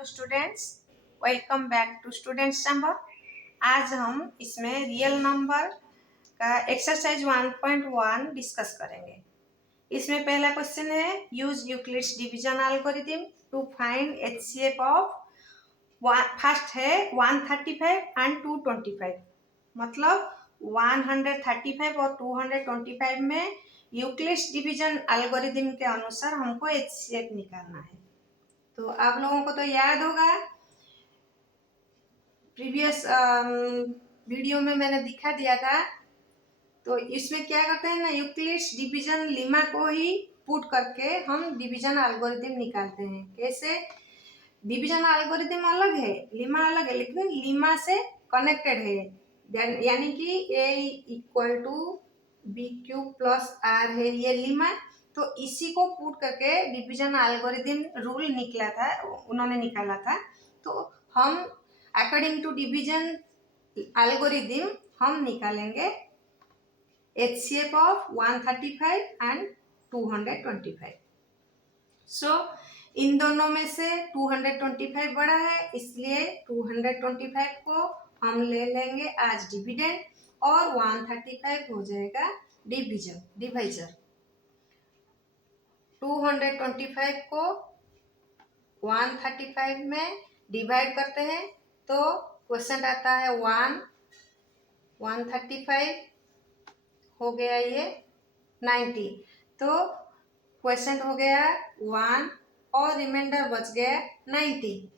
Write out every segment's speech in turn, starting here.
Hello students, welcome back to students chamber. आज हम इसमें रियल नंबर का एक्सरसाइज 1.1 डिस्कस करेंगे। इसमें पहला क्वेश्चन है use Euclid's division algorithm to find HCF of. First है 135 एंड 225, मतलब 135 और 225 में यूक्लिड्स डिवीजन एल्गोरिथम के अनुसार हमको एचसीएफ निकालना है। तो आप लोगों को तो याद होगा, प्रीवियस वीडियो में मैंने दिखा दिया था। तो इसमें क्या करते हैं ना, यूक्लिड्स डिवीजन लीमा को ही पुट करके हम डिवीजन एल्गोरिथम निकालते हैं। कैसे? डिवीजन एल्गोरिथम अलग है, लीमा अलग है, लेकिन लीमा से कनेक्टेड है। यानी कि a equal to b cube plus r है ये लीमा। तो इसी को पुट करके डिवीजन एल्गोरिथम रूल निकला था, उन्होंने निकाला था। तो हम अकॉर्डिंग टू डिवीजन एल्गोरिथम हम निकालेंगे एचसीएफ ऑफ 135 एंड 225। सो इन दोनों में से 225 बड़ा है, इसलिए 225 को हम ले लेंगे आज डिविडेंड और 135 हो जाएगा डिवाइजर। 225 को 135 में डिवाइड करते हैं तो क्वेश्चन आता है 135 हो गया ये 90। तो क्वेश्चन हो गया 1 और रिमाइंडर बच गया 90।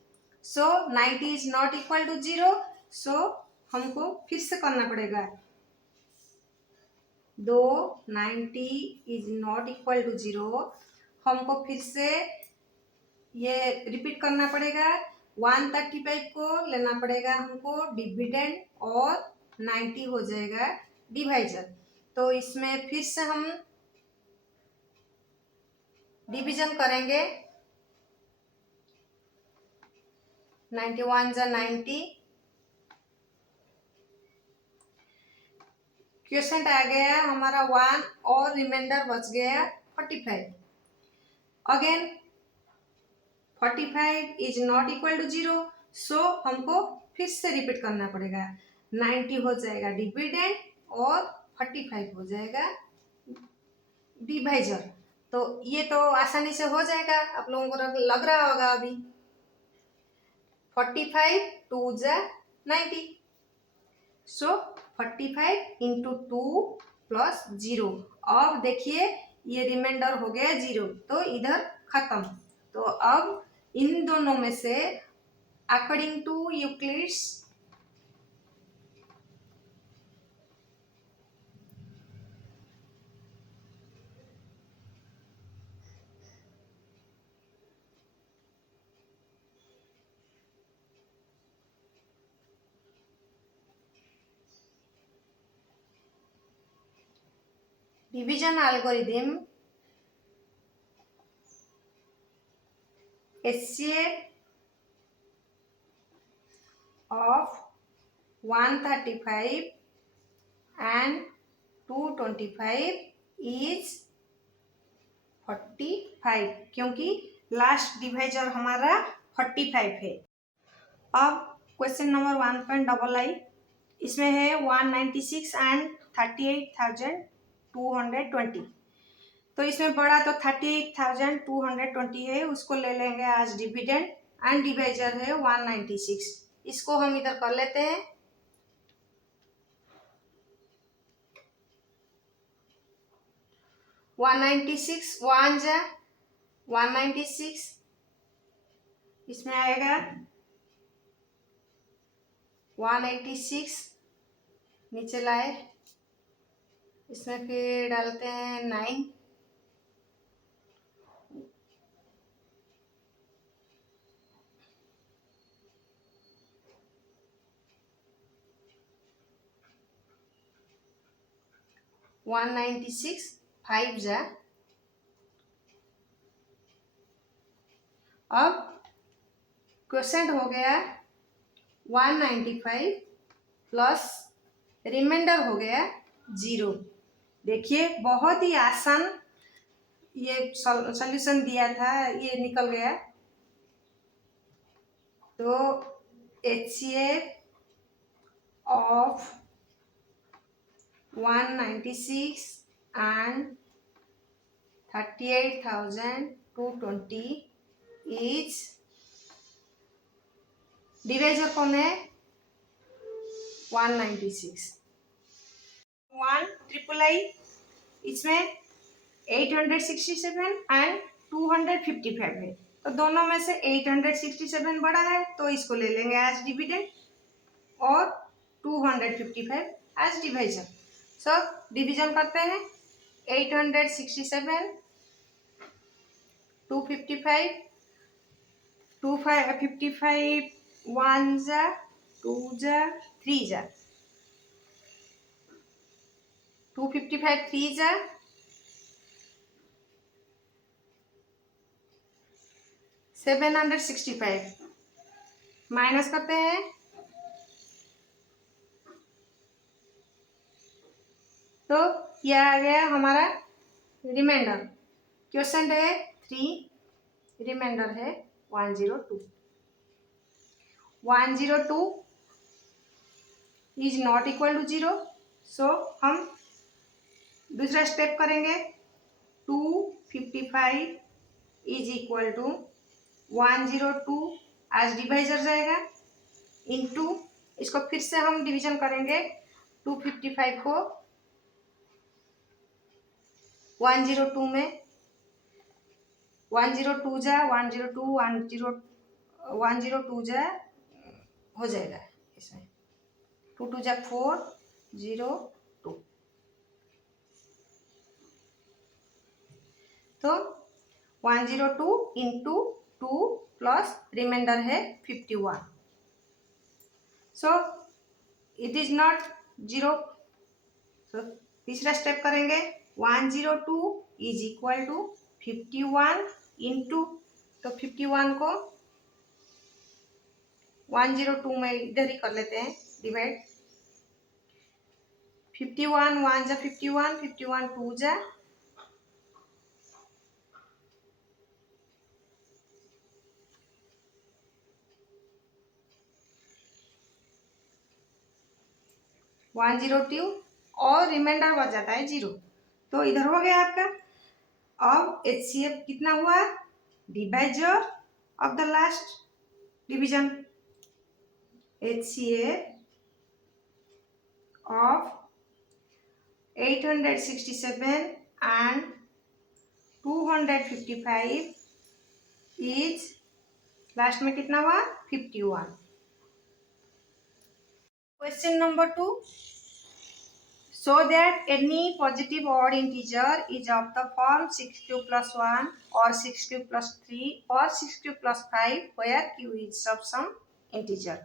सो 90 is not equal to 0। So हमको फिर से करना पड़ेगा। 90 इज नॉट इक्वल टू 0, हमको फिर से ये रिपीट करना पड़ेगा। 135 को लेना पड़ेगा हमको डिविडेंड और 90 हो जाएगा डिवाइजर। तो इसमें फिर से हम डिवीजन करेंगे। 91 जा 90, क्वेश्चन आ गया हमारा 1 और रिमाइंडर बच गया 45। Again 45 is not equal to 0, so हमको फिर से रिपीट करना पड़ेगा। 90 हो जाएगा डिविडेंड और 45 हो जाएगा डिवाइजर। तो ये तो आसानी से हो जाएगा, आप लोगों को लग रहा होगा अभी। 45 2 जा 90, सो 45 इंटू 2 प्लस 0। अब देखिए ये रिमाइंडर हो गया 0, तो इधर खत्म। तो अब इन दोनों में से according to Euclid's division algorithm HCF of 135 and 225 is 45, क्योंकि लास्ट डिवाइजर हमारा 45 है। अब क्वेश्चन नंबर 1.ii, इसमें है 196 एंड 38,220। तो इसमें बड़ा तो 38,220 है, उसको ले लेंगे आज डिविडेंड एंड डिवाइजर है 196। इसको हम इधर कर लेते हैं। वन 196 इसमें आएगा 186, नीचे लाए, इसमें फिर डालते हैं 9, वन 196 5 जा। अब क्वेश्चन हो गया 195 प्लस रिमाइंडर हो गया 0। देखिए बहुत ही आसान ये सॉल्यूशन दिया था, ये निकल गया। तो HCF of 196 and 38,220 is divisor कौन है 196 1,3 इसमें 867 एंड 255 है तो दोनों में से 867 बड़ा है तो इसको ले लेंगे एज डिविडेंड और 255 एज डिवाइजर। सब डिवीजन करते हैं 867 255 255 1 जा 2 जा 3 जा 255 3 जा 765 माइनस करते हैं तो यह आ गया हमारा रिमाइंडर। क्वेश्चन है 3 रिमाइंडर है 102 इज नॉट इक्वल टू 0 सो हम दूसरा स्टेप करेंगे 255 इज इक्वल टू 102 आज डिवाइजर जाएगा इनटू इसको फिर से हम डिवीजन करेंगे 255 को 102 में 102 जा 102 102 जा हो जाएगा इसमें 2 2 जा 4 0 2 तो 102 इंटू 2 प्लस रिमाइंडर है 51 सो इट इज नॉट 0 सो तीसरा स्टेप करेंगे 102 इज इक्वल टू 51 इंटू तो 51 को 102 में इधर ही कर लेते हैं डिवाइड 51 1 जा 51 51 2 जा 102 और रिमाइंडर बच जाता है 0 तो इधर हो गया आपका। अब HCF कितना हुआ divisor of the last division HCF of 867 and 255 is last में कितना हुआ 51। Question number 2 so that any positive odd integer is of the form 6 cube plus 1 or 6 cube plus 3 or 6 cube plus 5 where q is some integer।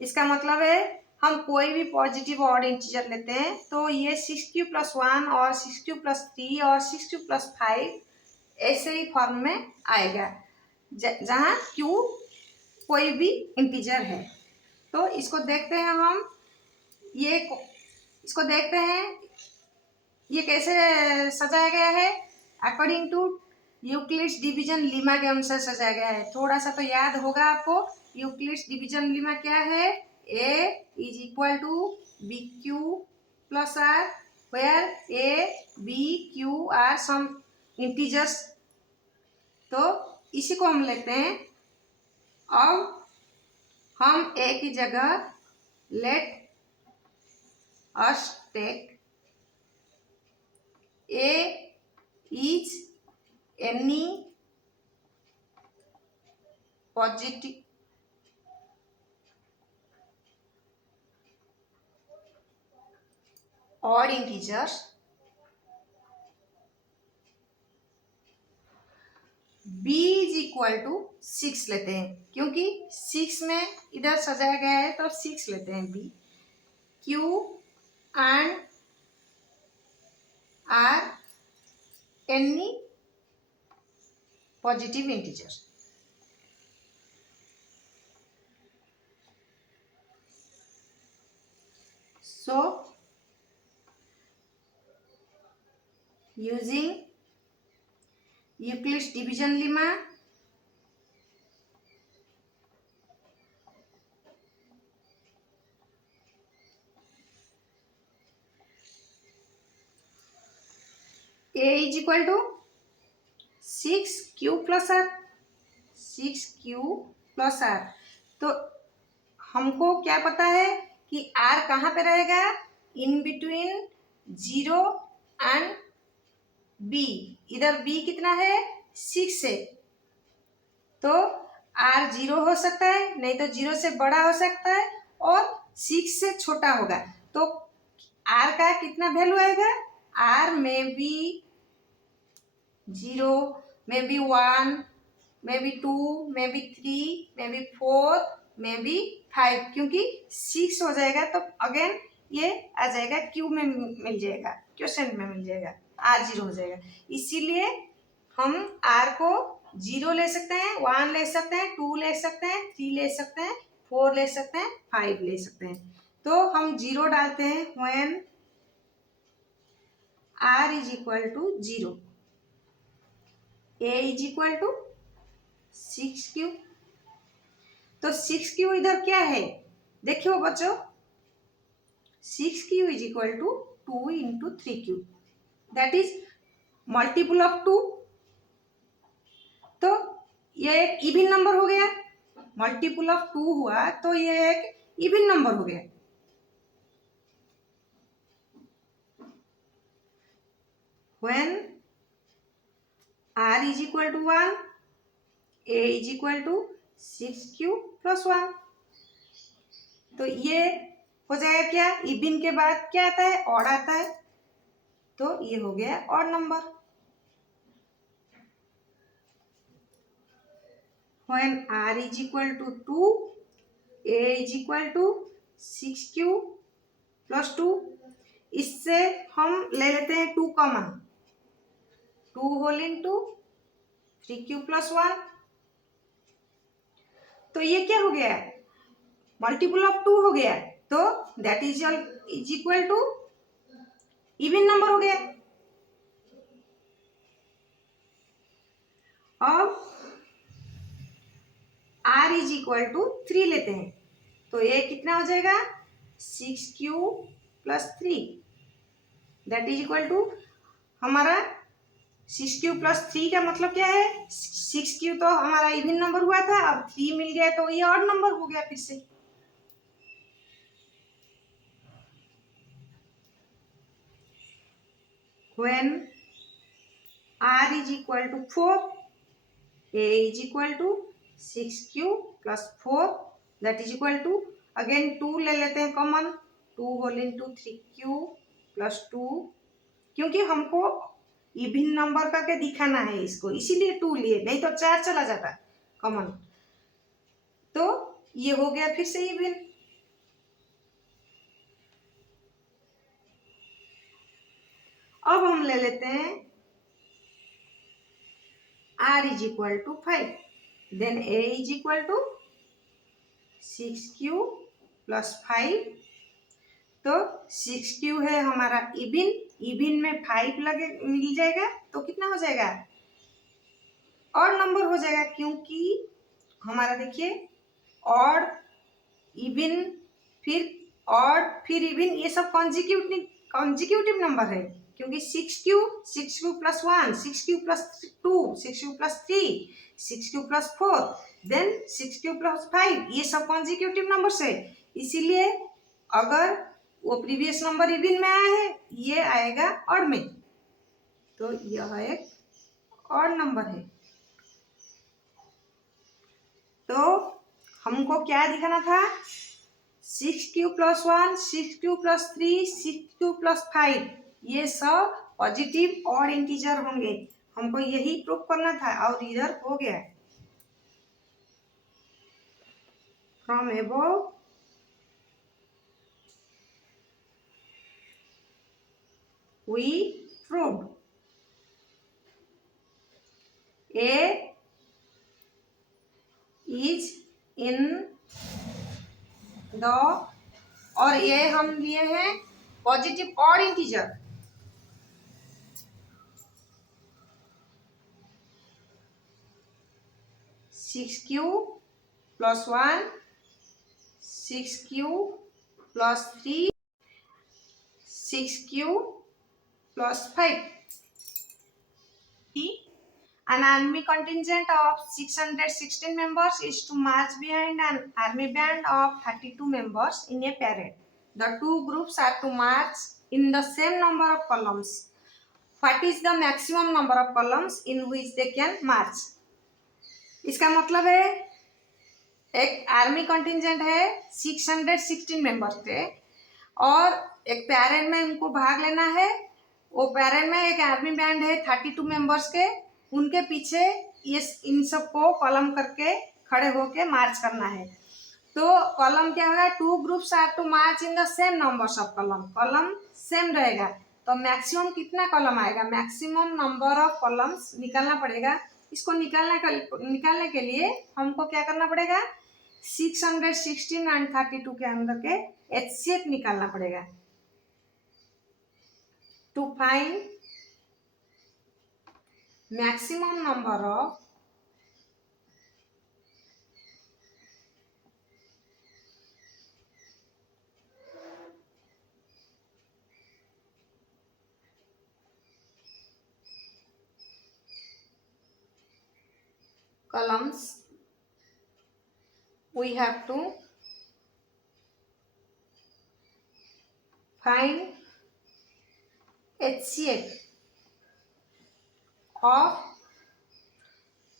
इसका मतलब है हम कोई भी positive odd integer लेते हैं तो ये 6 क्यू प्लस 1 और 6 क्यू प्लस 3 और 6 क्यू प्लस 5 ऐसे ही फॉर्म में आएगा जहाँ क्यू कोई भी इंटीजर है। तो इसको देखते हैं हम ये इसको देखते हैं ये कैसे सजाया गया है according to Euclid's division lemma के अनुसार सजाया गया है। थोड़ा सा तो याद होगा आपको यूक्लिड्स डिवीजन लीमा क्या है A is equal to BQ plus R where A, B, Q are some integers। तो इसी को हम लेते हैं। अब हम A की जगह let us take A is any positive odd integers b is equal to 6 लेते हैं क्योंकि 6 में इधर सजाया गया है तो 6 लेते हैं b q and r any positive integers। so using Euclid's division lemma a is equal to 6q plus r, 6q plus r. तो हमको क्या पता है कि आर कहाँ पे रहेगा, इन बिटवीन 0 एंड बी। इधर बी कितना है, 6 है, तो आर 0 हो सकता है, नहीं तो 0 से बड़ा हो सकता है, और 6 से छोटा होगा। तो आर का कितना वैल्यू आएगा, आर में बी 0, में बी 1, में बी 2, में बी 3, में बी 4, में बी 5, क्योंकि 6 हो जाएगा तो अगेन ये आ जाएगा, क्यू में मिल जाएगा, क्वेश्चन में मिल जाएगा, आर 0 हो जाएगा। इसीलिए हम आर को 0 ले सकते हैं, 1 ले सकते हैं, 2 ले सकते हैं, 3 ले सकते हैं, 4 ले सकते हैं, 5 ले सकते हैं। तो हम 0 डालते हैं when r is equal to 0, a is equal to 6q। तो 6q इधर क्या है, देखियो बच्चों, 6q is equal to 2 into 3q, that is multiple of 2। तो ये एक इवन नंबर हो गया, मल्टीपल ऑफ 2 हुआ तो ये एक इवन नंबर हो गया। When r is equal to 1, a is equal to 6q plus 1, तो ये हो जाएगा क्या, इवन के बाद क्या आता है, ऑड आता है, तो ये हो गया odd number. When r is equal to 2, a is equal to 6q plus 2, इससे हम ले लेते हैं 2 common, 2 whole into 3q plus 1, तो ये क्या हो गया, मल्टीपल ऑफ 2 हो गया, तो that is equal to even number हो गया। अब r इज इक्वल टू 3 लेते हैं, तो ये कितना हो जाएगा, 6q plus 3, that is equal to हमारा 6q प्लस 3 का मतलब क्या है, 6q तो हमारा इवन नंबर हुआ था, अब 3 मिल गया तो ये ऑड नंबर हो गया फिर से। When r is equal to 4, a is equal to 6q plus 4, that is equal to again 2 ले लेते हैं common, 2 whole into 3q plus 2, क्योंकि हमको इवन नंबर करके दिखाना है इसको, इसीलिए 2 लिए, नहीं तो 4 चला जाता कॉमन। तो ये हो गया फिर से इवन। अब हम ले लेते हैं r is equal to 5, then a is equal to 6q plus 5, तो 6q है हमारा इवन, इवन में 5 लगे मिल जाएगा तो कितना हो जाएगा, ऑड नंबर हो जाएगा, क्योंकि हमारा देखिए ऑड इवन फिर ऑड फिर इवन, ये सब कॉन्जिक्यूटिव नंबर है, क्योंकि 6q plus 1, 6q plus 2, 6q plus 3, 6q plus 4, then 6q plus 5, ये सब कॉन्जिक्यूटिव नंबर्स है। इसीलिए अगर वो प्रीवियस नंबर इवन में आया है, ये आएगा ऑड में, तो यह एक ऑड नंबर है। तो हमको क्या दिखाना था, 6q plus 1, 6q plus 3, 6q plus 5, ये सब पॉजिटिव और इंटीजर होंगे, हमको यही प्रूफ करना था, और इधर हो गया। From above we proved a is in the, और ये हम लिए हैं पॉजिटिव और integer, six Q plus 1, 6q plus 3, 6q plus 5, An army contingent of 616 members is to march behind an army band of 32 members in a parade. The two groups are to march in the same number of columns. What is the maximum number of columns in which they can march? इसका मतलब है एक army contingent है 616 members के और एक parade में उनको भाग लेना है। वो पैरेड में एक आर्मी बैंड है 32 मेंबर्स के, उनके पीछे ये इन सबको कॉलम करके खड़े होके मार्च करना है। तो कॉलम क्या होगा, two groups are to march in the same numbers of column, column same रहेगा। तो मैक्सिमम कितना कॉलम आएगा, मैक्सिमम नंबर ऑफ कॉलम्स निकालना पड़ेगा। इसको निकालने के लिए हमको क्या करना पड़ेगा, 616 एंड 32 के अंदर के HCF निकालना पड़ेगा। To find maximum number of columns, we have to find HCF of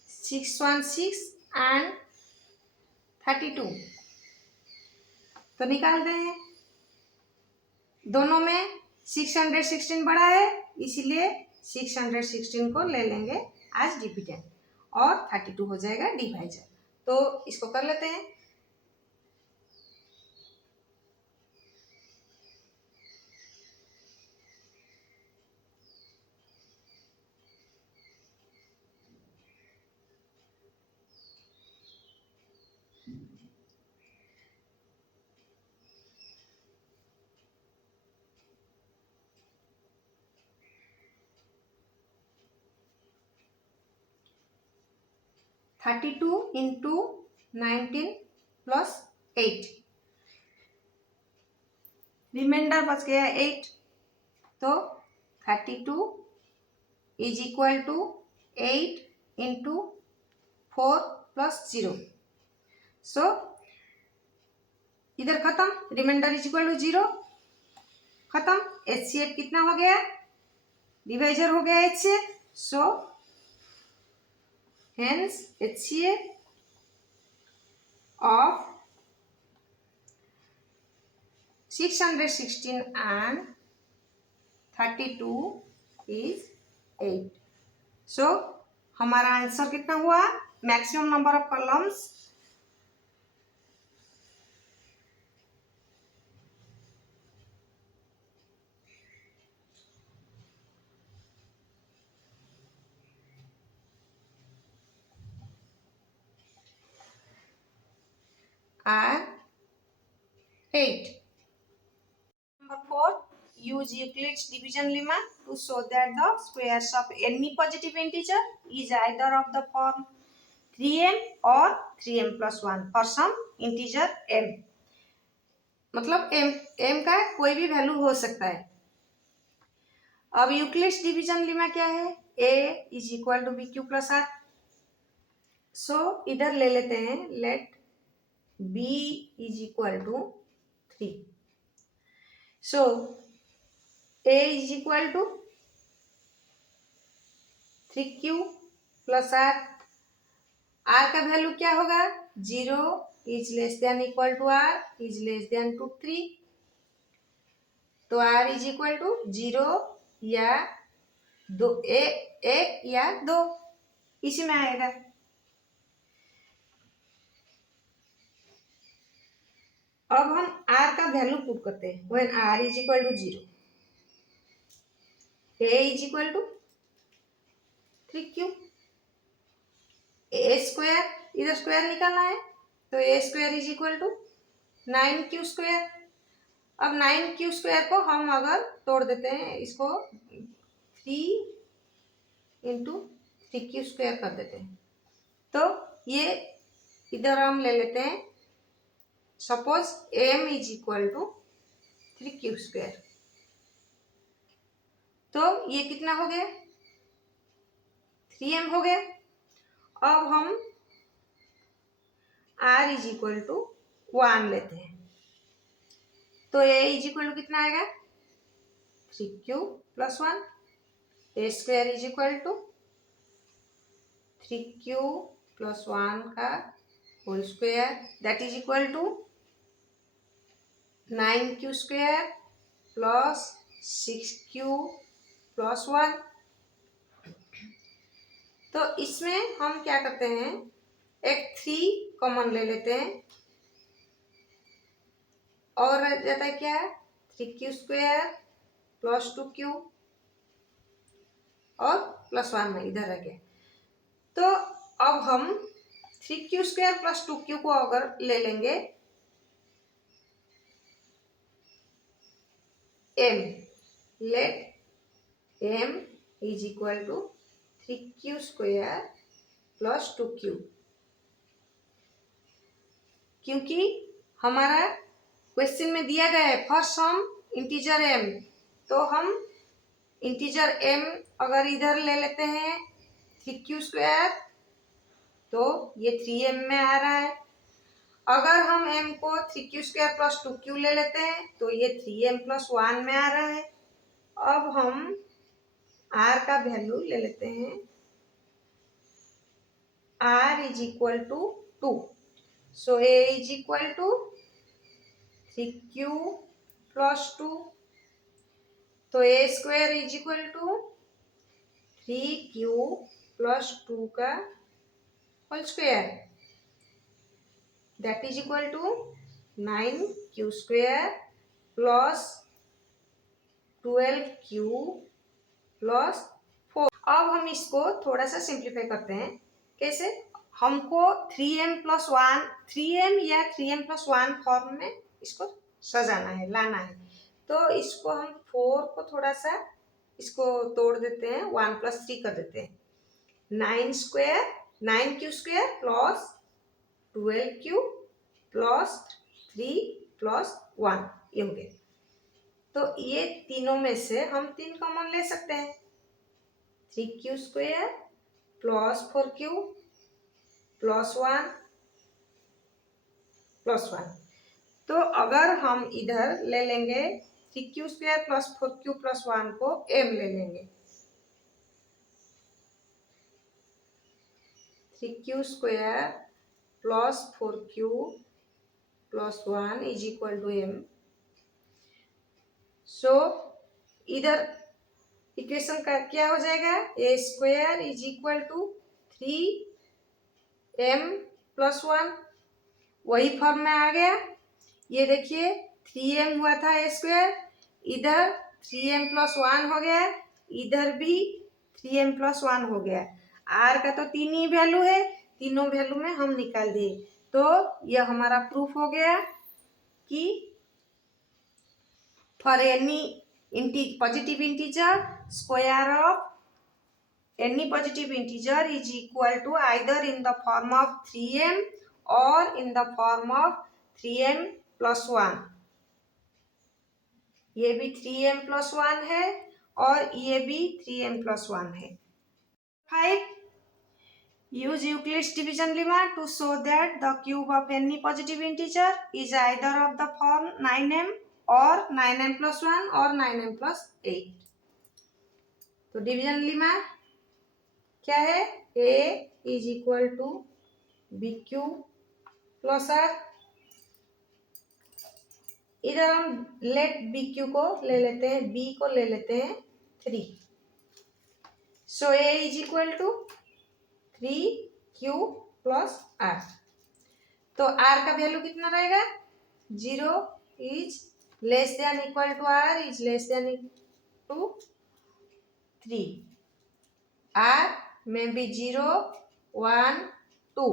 616 and 32। तो निकालते हैं। दोनों में 616 बड़ा है, इसीलिए 616 को ले लेंगे एज डिविडेंड और 32 हो जाएगा डिवाइजर। तो इसको कर लेते हैं। (32 into 19 plus 8) रिमाइंडर बच गया 8। तो 32 is equal to 8 into 4 plus 0। So इधर खत्म, रिमाइंडर इज इक्वल टू 0, खत्म। HCF कितना हो गया, डिवाइजर हो गया HCF। So hence HCF of 616 and 32 is 8। सो हमारा आंसर कितना हुआ, maximum number of columns are 8। Number 4, use Euclid's division lemma to show that the squares of any positive integer is either of the form 3m or 3m plus 1 for some integer m। मतलब m का कोई भी value हो सकता है। अब Euclid's division lemma क्या है, a is equal to b q plus r. So इधर ले लेते हैं, let b is equal to 3। So a is equal to 3q plus r. R का वैल्यू क्या होगा, 0 is less than equal to r is less than to 3। तो are is equal to 0 या 2, एक या 2 इसी में आएगा। अब हम r का वैल्यू पुट करते हैं, when r is equal to 0, a is equal to 3q, a square, इधर स्क्वायर निकालना है तो a square is equal to 9q square. अब 9q स्क्वायर को हम अगर तोड़ देते हैं, इसको 3 इंटू 3q स्क्वायर कर देते हैं, तो ये इधर हम ले लेते हैं। Suppose m is equal to 3q square, तो ये कितना हो गया, 3m हो गया। अब हम r इज इक्वल टू 1 लेते हैं, तो a इज इक्वल टू कितना आएगा 3q plus 1, a square is equal to 3q plus 1 का whole square that is equal to 9q square plus 6q plus 1। तो इसमें हम क्या करते हैं, एक 3 कॉमन ले लेते हैं और रह जाता है क्या 3q स्क्वायर प्लस 2q और प्लस 1 में इधर रह गया। तो अब हम 3q स्क्वायर प्लस 2q को अगर ले लेंगे m, let m is equal to 3q square plus 2q, क्योंकि हमारा क्वेश्चन में दिया गया है फॉर सम इंटीजर m, तो हम इंटीजर m अगर इधर ले लेते हैं 3q स्क्वायर तो ये 3m में आ रहा है। अगर हम m को 3q स्क्वायर प्लस 2q ले लेते हैं तो ये 3m प्लस 1 में आ रहा है। अब हम r का वैल्यू ले लेते हैं, r is equal to 2, so a is equal to 3q plus 2, तो a square is equal to 3q plus 2 का whole square that is equal to 9q square plus 12q plus 4। अब हम इसको थोड़ा सा सिंप्लीफाई करते हैं। कैसे, हमको 3m प्लस 1 3m या 3m प्लस 1 फॉर्म में इसको सजाना है, लाना है। तो इसको हम 4 को थोड़ा सा इसको तोड़ देते हैं, 1 प्लस 3 कर देते हैं, 9q square plus 12q plus 3 plus 1 ये हो गया। तो ये तीनों में से हम 3 कॉमन ले सकते हैं, 3q square plus 4q plus 1 plus 1। तो अगर हम इधर ले लेंगे 3q square plus 4q plus 1 को m ले लेंगे, 3q square plus 4q plus 1 is equal to m। So इधर इक्वेशन का क्या हो जाएगा, a square is equal to 3m plus 1, वही फॉर्म में आ गया। ये देखिए 3m हुआ था a स्क्वायर, इधर 3m प्लस 1 हो गया, इधर भी 3m प्लस 1 हो गया। r का तो 3 ही वैल्यू है, तीनों वैल्यू में हम निकाल दिए। तो यह हमारा प्रूफ हो गया कि for any positive integer, square of any positive integer is equal to either in the form of 3m or in the form of 3m plus 1। ये भी 3m plus 1 है और ये भी 3m plus 1 है। 5. Use Euclid's division lemma to show that the cube of any positive integer is either of the form 9m और 9m plus 1 और 9m plus 8। तो डिवीजन लिमा क्या है, a is equal to b q plus r। इधर हम late B Q को ले लेते हैं, b को ले लेते हैं 3, so a is equal to 3q plus r। तो r का वैल्यू कितना रहेगा, 0 is less than equal to r is less than to 3, r में भी 0 1 2।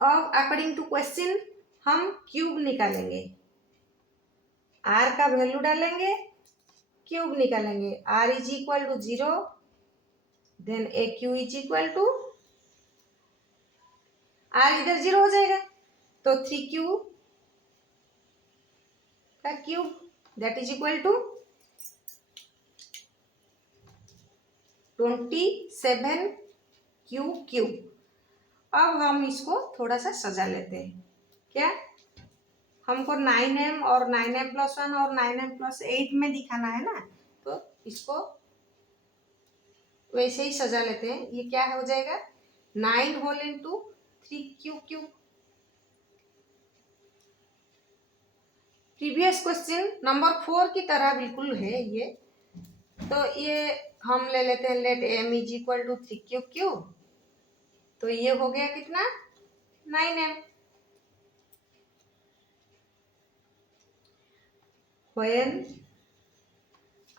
अब अकॉर्डिंग टू क्वेश्चन हम क्यूब निकालेंगे, r का वैल्यू डालेंगे, क्यूब निकालेंगे, r is equal to 0, then a q is equal to r इधर 0 हो जाएगा, तो 3q का cube that is equal to 27 अब हम इसको थोड़ा सा सजा लेते हैं। क्या हमको 9m और 9m+1 और 9m+8 में दिखाना है ना, तो इसको वैसे ही सजा लेते हैं। ये क्या हो जाएगा 9 whole into 3q। Previous question number 4 की तरह बिल्कुल है ये। तो ये हम ले लेते हैं let m is equal to 3q। तो ये हो गया कितना 9m। when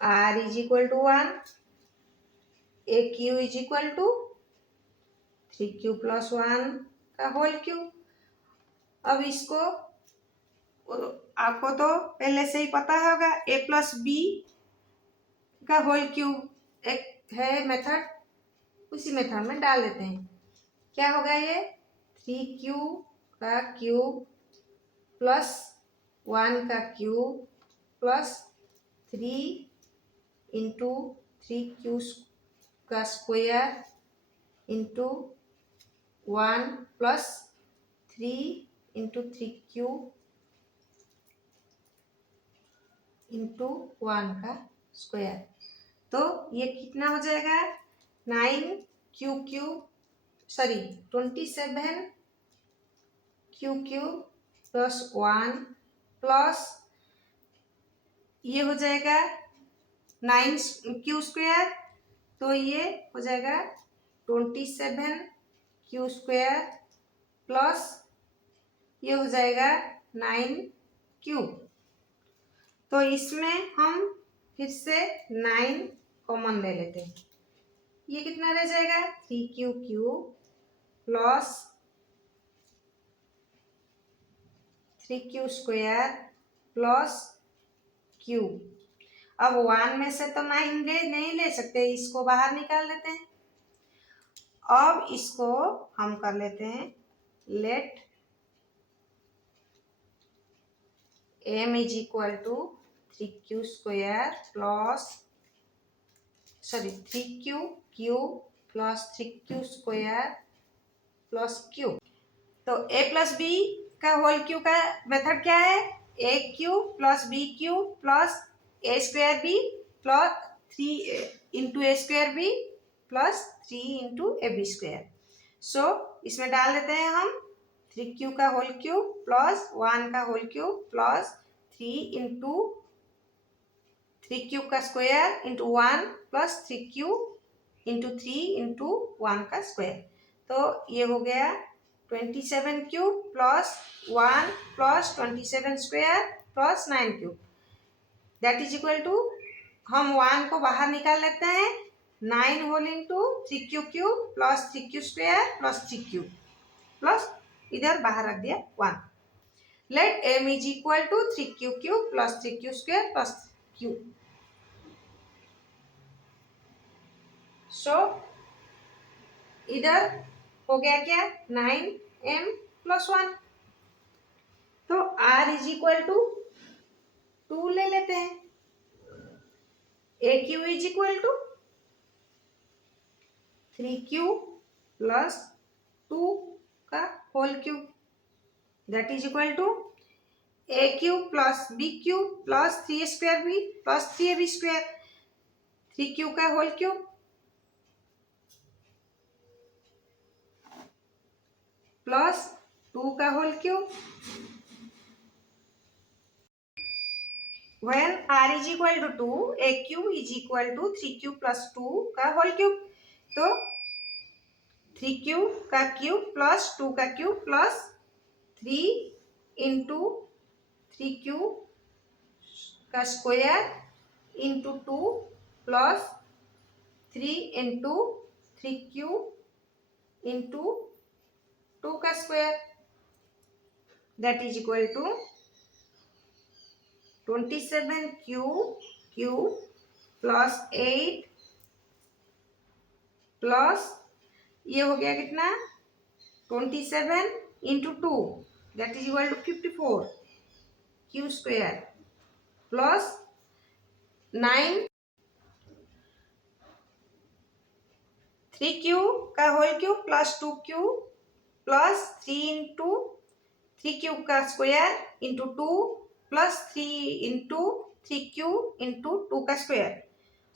r is equal to 1 aq is equal to 3q+1 का होल क्यूब। अब इसको आपको तो पहले से ही पता होगा a+b का होल क्यूब एक है मेथड, उसी मेथड में डाल देते हैं। क्या होगा ये 3q का क्यूब प्लस 1 का क्यूब प्लस 3 इंटू 3q का square into 1 plus 3 into 3q into 1 का स्क्वायर। तो ये कितना हो जाएगा 27q³ प्लस 1 प्लस ये हो जाएगा 9q²। तो ये हो जाएगा 27q² प्लस ये हो जाएगा 9q। तो इसमें हम फिर से 9 कॉमन ले लेते हैं। ये कितना रह जाएगा 3q³ plus 3q² plus q। अब 1 में से तो 9 नहीं ले सकते, इसको बाहर निकाल देते हैं। अब इसको हम कर लेते हैं let m is equal to 3q² plus 3q³ plus 3q² plus q। तो a+b का होल क्यू का मेथड क्या है a³ plus b³ plus a² plus 3 into a² plus 3 into ab²। सो इसमें डाल देते हैं हम 3q का होल क्यूब प्लस 1 का whole cube plus 3 into 3q का square into 1 plus 3q into 3 into 1 का स्क्वायर। तो ये हो गया 27q plus 1 plus 27² plus 9q that is equal to हम 1 को बाहर निकाल लेते हैं 9 whole into 3q³ plus 3q² plus 3q plus इधर बाहर रख दिया 1। Let m is equal to 3q³ plus 3q² plus q। So इधर हो गया क्या 9m+1। तो r इज इक्वल टू 2 ले लेते हैं। aq is equal to 3q plus 2 का whole cube that is equal to a³ plus b³ plus 3a² plus 3ab²। 3q का होल क्यूब प्लस 2 का whole cube. when r is equal to 2 aq is equal to 3q plus 2 का whole cube. तो 3q का cube plus 2 का cube plus 3 into 3q का square into 2 plus 3 into 3q into 2 का square that is equal to 27q³ plus 8 plus ये हो गया कितना 27 into 2 that is equal to 54q² plus 9 3q का whole cube plus 2q plus 3 into 3q का square into 2 plus 3 into 3q into 2 का square.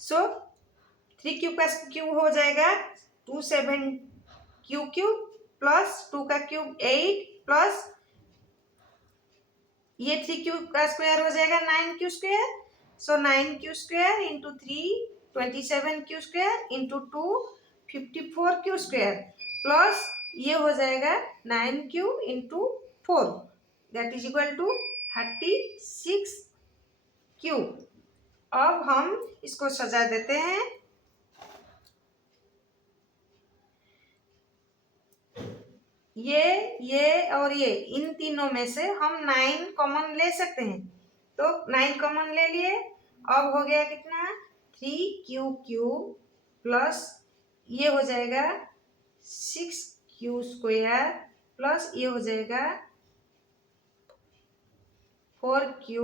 सो 3q का cube हो जाएगा 27q क्यूब प्लस 2 का क्यूब 8 प्लस ये 3q का स्क्वायर हो जाएगा 9q square. So 9q square into 3 27q square into 2 54q square plus ये हो जाएगा 9q into 4 that is equal to 36q। अब हम इसको सजा देते हैं। ये और ये इन तीनों में से हम 9 कॉमन ले सकते हैं, तो 9 कॉमन ले लिए। अब हो गया कितना 3q क्यूब प्लस ये हो जाएगा 6q स्क्वायर प्लस ये हो जाएगा 4q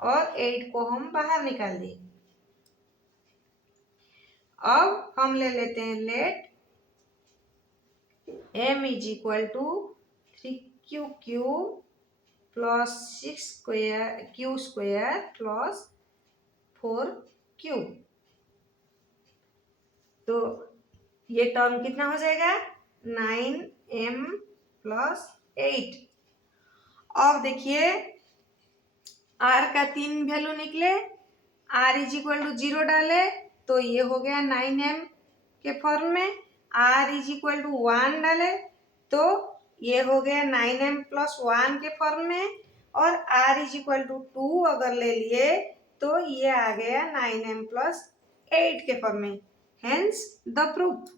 और 8 को हम बाहर निकाल दें। अब हम ले लेते हैं let m is equal to 3q cube plus 6q square plus 4q। तो ये टर्म कितना हो जाएगा 9m प्लस 8। अब देखिए r का 3 वैल्यू निकले, r इज इक्वल टू 0 डाले तो ये हो गया 9m के फॉर्म में, r इज इक्वल टू 1 डाले तो ये हो गया 9m प्लस 1 के फॉर्म में, और r इज इक्वल टू 2 अगर ले लिए तो ये आ गया 9m प्लस 8 के फॉर्म में। Hence the proof.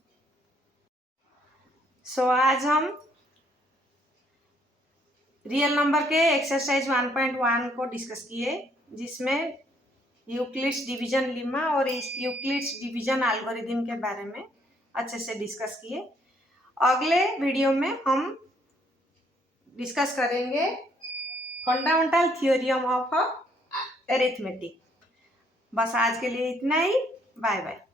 सो आज हम रियल नंबर के एक्सरसाइज 1.1 को डिस्कस किए, जिसमें यूक्लिड्स डिवीजन लेमा और यूक्लिड्स डिवीजन एल्गोरिथम के बारे में अच्छे से डिस्कस किए। अगले वीडियो में हम डिस्कस करेंगे फंडामेंटल थ्योरम ऑफ अरिथमेटिक। बस आज के लिए इतना ही। Bye bye.